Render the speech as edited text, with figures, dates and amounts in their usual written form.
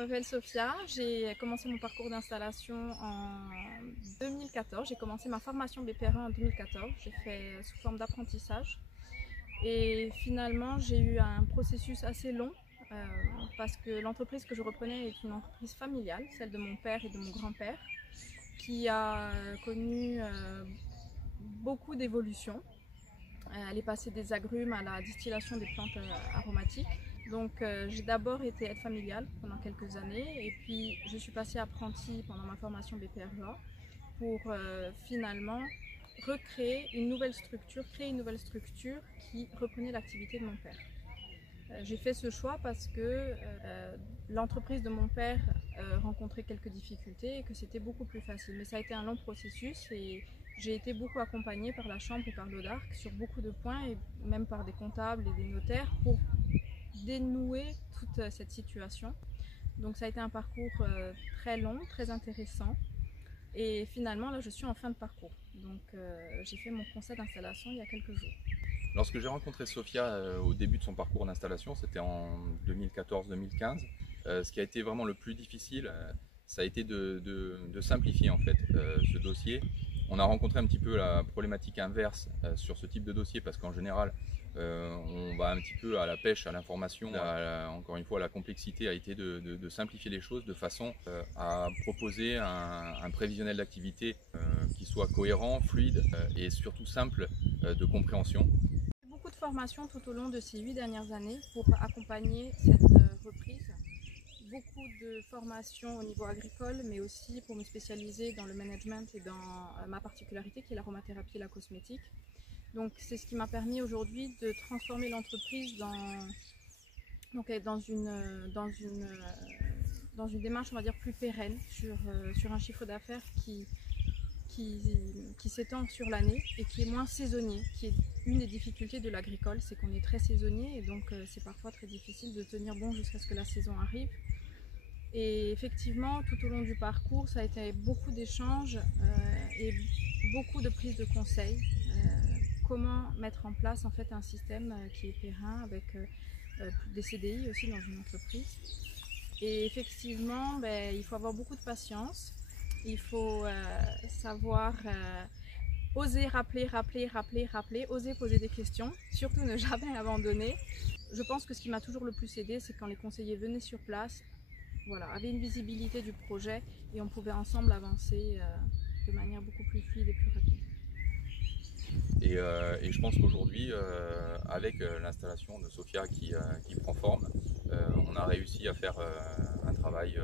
m'appelle Sophia, j'ai commencé mon parcours d'installation en 2014. J'ai commencé ma formation BPRE en 2014. J'ai fait sous forme d'apprentissage. Et finalement, j'ai eu un processus assez long parce que l'entreprise que je reprenais est une entreprise familiale, celle de mon père et de mon grand-père, qui a connu beaucoup d'évolutions. Elle est passée des agrumes à la distillation des plantes aromatiques. Donc j'ai d'abord été aide familiale pendant quelques années et puis je suis passée apprentie pendant ma formation BPREA pour finalement créer une nouvelle structure qui reprenait l'activité de mon père. J'ai fait ce choix parce que l'entreprise de mon père rencontrait quelques difficultés et que c'était beaucoup plus facile. Mais ça a été un long processus et j'ai été beaucoup accompagnée par la Chambre et par l'ODARC sur beaucoup de points et même par des comptables et des notaires pour dénouer toute cette situation. Donc ça a été un parcours très long, très intéressant. Et finalement, là, je suis en fin de parcours. Donc j'ai fait mon conseil d'installation il y a quelques jours. Lorsque j'ai rencontré Sophia au début de son parcours d'installation, c'était en 2014-2015, ce qui a été vraiment le plus difficile, ça a été de simplifier en fait ce dossier. On a rencontré un petit peu la problématique inverse sur ce type de dossier parce qu'en général, on va un petit peu à la pêche, à l'information. Encore une fois, la complexité a été de simplifier les choses de façon à proposer un prévisionnel d'activité qui soit cohérent, fluide et surtout simple de compréhension. Beaucoup de formations tout au long de ces 8 dernières années pour accompagner cette reprise. Beaucoup de formations au niveau agricole, mais aussi pour me spécialiser dans le management et dans ma particularité qui est l'aromathérapie et la cosmétique. Donc c'est ce qui m'a permis aujourd'hui de transformer l'entreprise dans une démarche, on va dire, plus pérenne sur un chiffre d'affaires qui s'étend sur l'année et qui est moins saisonnier, qui est une des difficultés de l'agricole, c'est qu'on est très saisonnier et donc c'est parfois très difficile de tenir bon jusqu'à ce que la saison arrive. Et effectivement, tout au long du parcours, ça a été beaucoup d'échanges et beaucoup de prises de conseils. Comment mettre en place en fait un système qui est périn avec des CDI aussi dans une entreprise. Et effectivement, il faut avoir beaucoup de patience. Il faut savoir oser rappeler, oser poser des questions, surtout ne jamais abandonner. Je pense que ce qui m'a toujours le plus aidé, c'est quand les conseillers venaient sur place, voilà, avaient une visibilité du projet et on pouvait ensemble avancer de manière beaucoup plus fluide et plus rapide. Et je pense qu'aujourd'hui, avec l'installation de Sophia qui prend forme, on a réussi à faire un travail